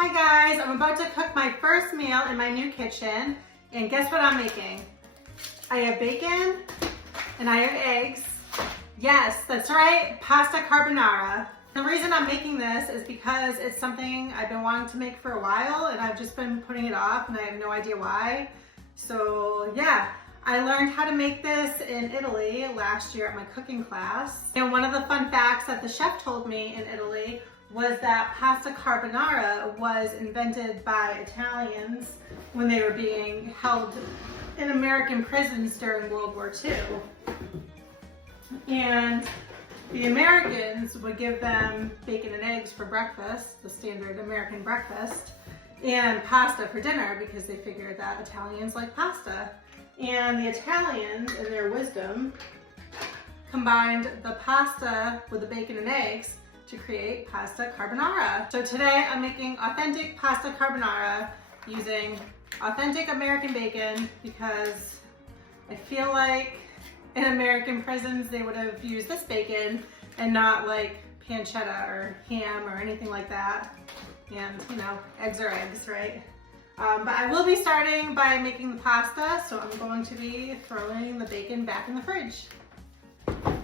Hi guys, I'm about to cook my first meal in my new kitchen, and guess what I'm making? I have bacon and I have eggs. Yes, that's right, pasta carbonara. The reason I'm making this is because it's something I've been wanting to make for a while and I've just been putting it off and I have no idea why. So yeah, I learned how to make this in Italy last year at my cooking class. And one of the fun facts that the chef told me in Italy was that pasta carbonara was invented by Italians when they were being held in American prisons during World War II. And the Americans would give them bacon and eggs for breakfast, the standard American breakfast, and pasta for dinner because they figured that Italians like pasta. And the Italians, in their wisdom, combined the pasta with the bacon and eggs to create pasta carbonara. So today I'm making authentic pasta carbonara using authentic American bacon because I feel like in American prisons they would have used this bacon and not like pancetta or ham or anything like that. And you know, eggs are eggs, right? But I will be starting by making the pasta, so I'm going to be throwing the bacon back in the fridge.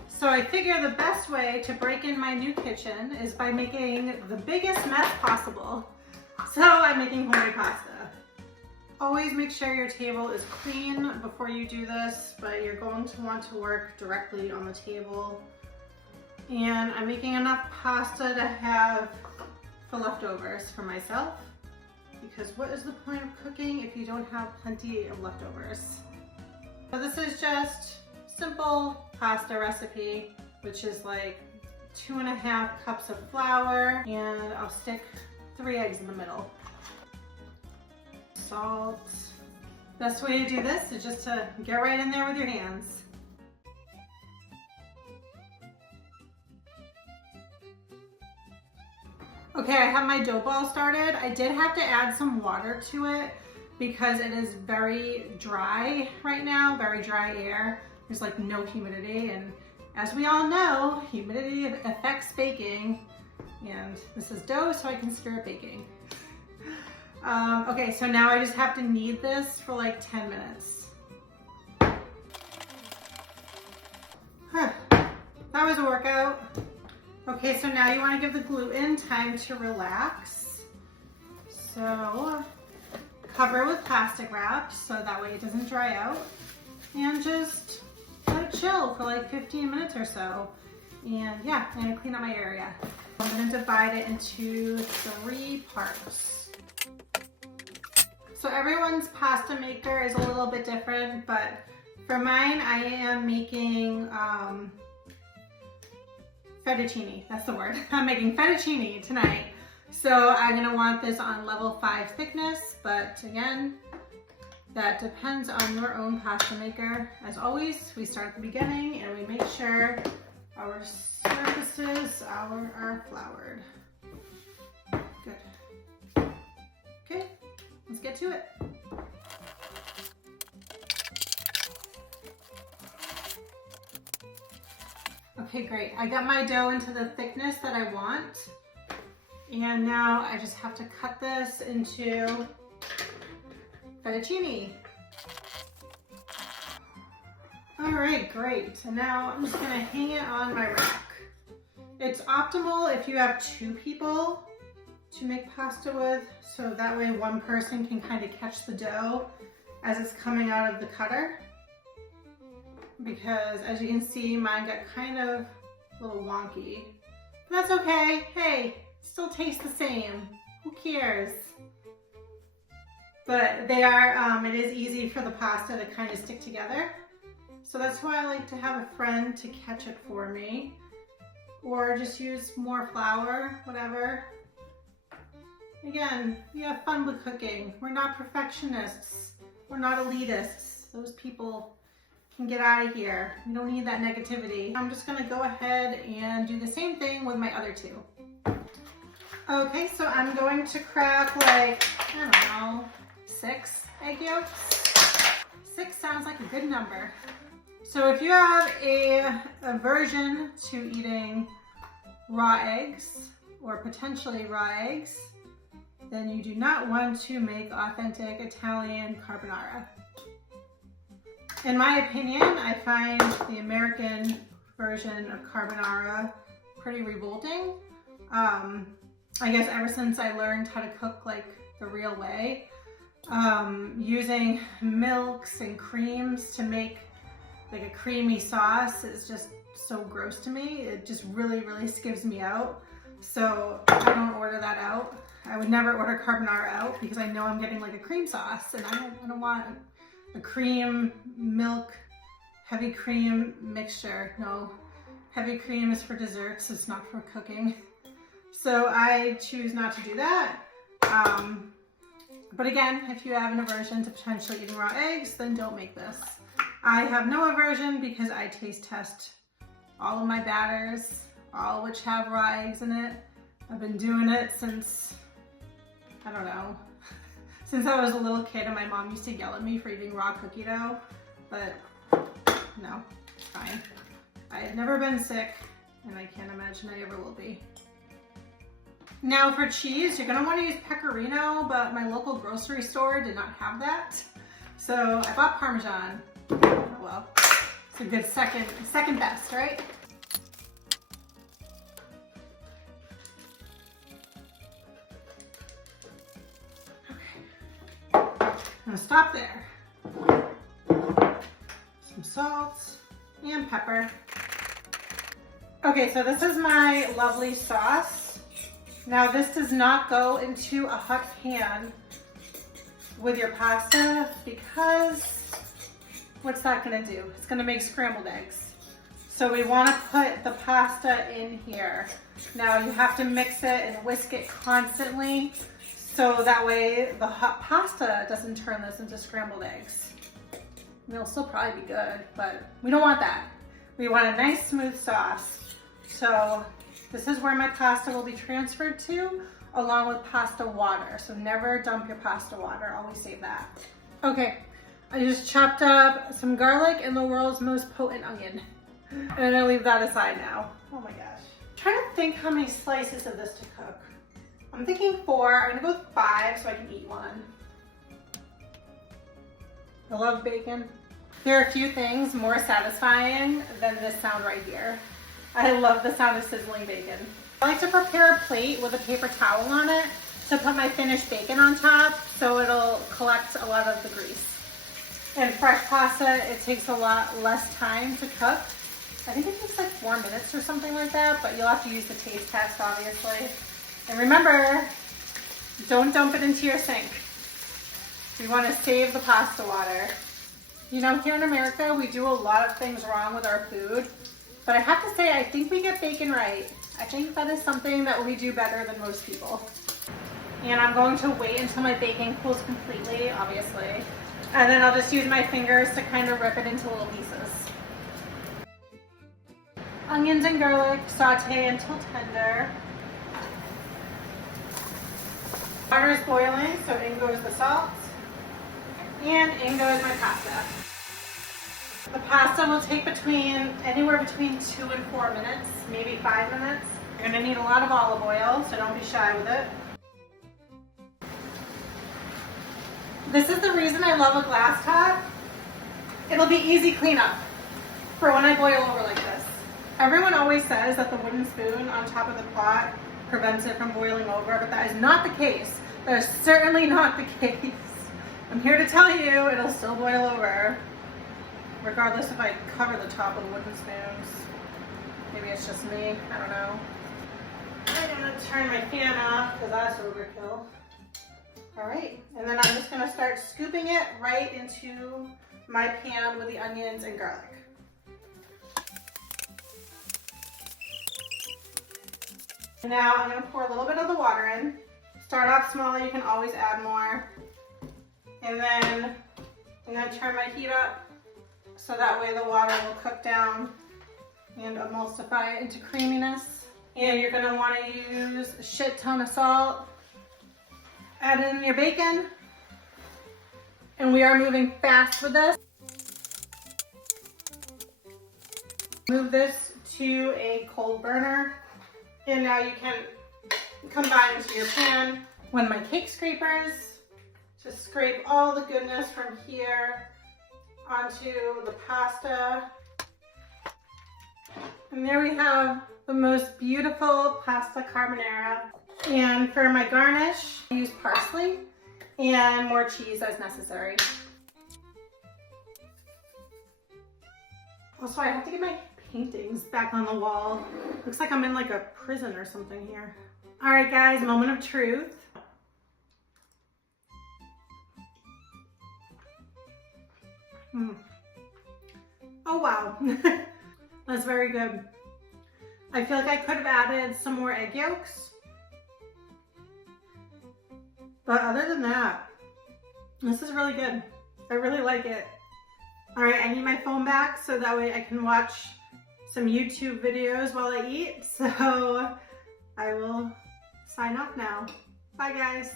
So I figure the best way to break in my new kitchen is by making the biggest mess possible. So I'm making homemade pasta. Always make sure your table is clean before you do this, but you're going to want to work directly on the table. And I'm making enough pasta to have for leftovers for myself, because what is the point of cooking if you don't have plenty of leftovers? So this is just simple pasta recipe, which is like 2.5 cups of flour, and I'll stick 3 eggs in the middle. Salt. Best way to do this is just to get right in there with your hands. Okay, I have my dough ball started. I did have to add some water to it because it is very dry right now, very dry air. There's like no humidity, and as we all know, humidity affects baking, and this is dough, so I consider it baking. Okay, so now I just have to knead this for like 10 minutes. That was a workout. Okay, so now you want to give the gluten time to relax. So cover it with plastic wrap so that way it doesn't dry out, and just let it chill for like 15 minutes or so. And yeah, I'm gonna clean up my area. I'm gonna divide it into 3 parts. So everyone's pasta maker is a little bit different, but for mine, I am making fettuccine, that's the word. I'm making fettuccine tonight. So I'm gonna want this on level 5 thickness, but again, that depends on your own pasta maker. As always, we start at the beginning and we make sure our surfaces are floured. Good. Okay, let's get to it. Okay, great. I got my dough into the thickness that I want. And now I just have to cut this into fettuccine. All right, great. So now I'm just gonna hang it on my rack. It's optimal if you have 2 people to make pasta with, so that way one person can kind of catch the dough as it's coming out of the cutter. Because as you can see, mine got kind of a little wonky. But that's okay. Hey, still tastes the same. Who cares? But they are, it is easy for the pasta to kind of stick together. So that's why I like to have a friend to catch it for me. Or just use more flour, whatever. Again, we have fun with cooking. We're not perfectionists. We're not elitists. Those people can get out of here. We don't need that negativity. I'm just gonna go ahead and do the same thing with my other 2. Okay, so I'm going to crack like, I don't know, 6 egg yolks. 6 sounds like a good number. So if you have a aversion to eating raw eggs or potentially raw eggs, then you do not want to make authentic Italian carbonara. In my opinion, I find the American version of carbonara pretty revolting. I guess ever since I learned how to cook like the real way, using milks and creams to make like a creamy sauce is just so gross to me. It just really skives me out. So I don't order that out. I would never order carbonara out because I know I'm getting like a cream sauce, and I don't want a cream, milk, heavy cream mixture. No, heavy cream is for desserts, it's not for cooking. So I choose not to do that. But again, if you have an aversion to potentially eating raw eggs, then don't make this. I have no aversion because I taste test all of my batters, all which have raw eggs in it. I've been doing it since, I don't know, since I was a little kid, and my mom used to yell at me for eating raw cookie dough, but no, it's fine. I've never been sick, and I can't imagine I ever will be. Now for cheese, you're gonna wanna use pecorino, but my local grocery store did not have that. So I bought Parmesan. Oh, well, it's a good second best, right? Okay, I'm gonna stop there. Some salt and pepper. Okay, so this is my lovely sauce. Now this does not go into a hot pan with your pasta because what's that gonna do? It's gonna make scrambled eggs. So we wanna put the pasta in here. Now you have to mix it and whisk it constantly so that way the hot pasta doesn't turn this into scrambled eggs. It'll still probably be good, but we don't want that. We want a nice smooth sauce. So this is where my pasta will be transferred to, along with pasta water. So never dump your pasta water, always save that. Okay, I just chopped up some garlic and the world's most potent onion. And I'm gonna leave that aside now. Oh my gosh. I'm trying to think how many slices of this to cook. I'm thinking 4, I'm gonna go with 5 so I can eat one. I love bacon. There are a few things more satisfying than this sound right here. I love the sound of sizzling bacon. I like to prepare a plate with a paper towel on it to put my finished bacon on top so it'll collect a lot of the grease. And fresh pasta, it takes a lot less time to cook. I think it takes like 4 minutes or something like that, but you'll have to use the taste test, obviously. And remember, don't dump it into your sink. We want to save the pasta water. You know, here in America, we do a lot of things wrong with our food. But I have to say, I think we get bacon right. I think that is something that we do better than most people. And I'm going to wait until my bacon cools completely, obviously. And then I'll just use my fingers to kind of rip it into little pieces. Onions and garlic, saute until tender. Water is boiling, so in goes the salt. And in goes my pasta. The pasta will take anywhere between 2 and 4 minutes, maybe 5 minutes. You're gonna need a lot of olive oil, so don't be shy with it. This is the reason I love a glass top. It'll be easy cleanup for when I boil over like this. Everyone always says that the wooden spoon on top of the pot prevents it from boiling over, but that is not the case. That is certainly not the case. I'm here to tell you, it'll still boil over, regardless if I cover the top with wooden spoons. Maybe it's just me, I don't know. I'm gonna turn my fan off because that's overkill. All right, and then I'm just gonna start scooping it right into my pan with the onions and garlic. Now I'm gonna pour a little bit of the water in. Start off small, you can always add more. And then I'm gonna turn my heat up so that way the water will cook down and emulsify it into creaminess. And you're gonna wanna use a shit ton of salt. Add it in your bacon. And we are moving fast with this. Move this to a cold burner. And now you can combine to your pan one of my cake scrapers to scrape all the goodness from here onto the pasta. And there we have the most beautiful pasta carbonara. And for my garnish, I use parsley and more cheese as necessary. Also, I have to get my paintings back on the wall. Looks like I'm in like a prison or something here. All right, guys, moment of truth. Oh, wow. That's very good. I feel like I could have added some more egg yolks. But other than that, this is really good. I really like it. All right, I need my phone back so that way I can watch some YouTube videos while I eat. So I will sign off now. Bye, guys.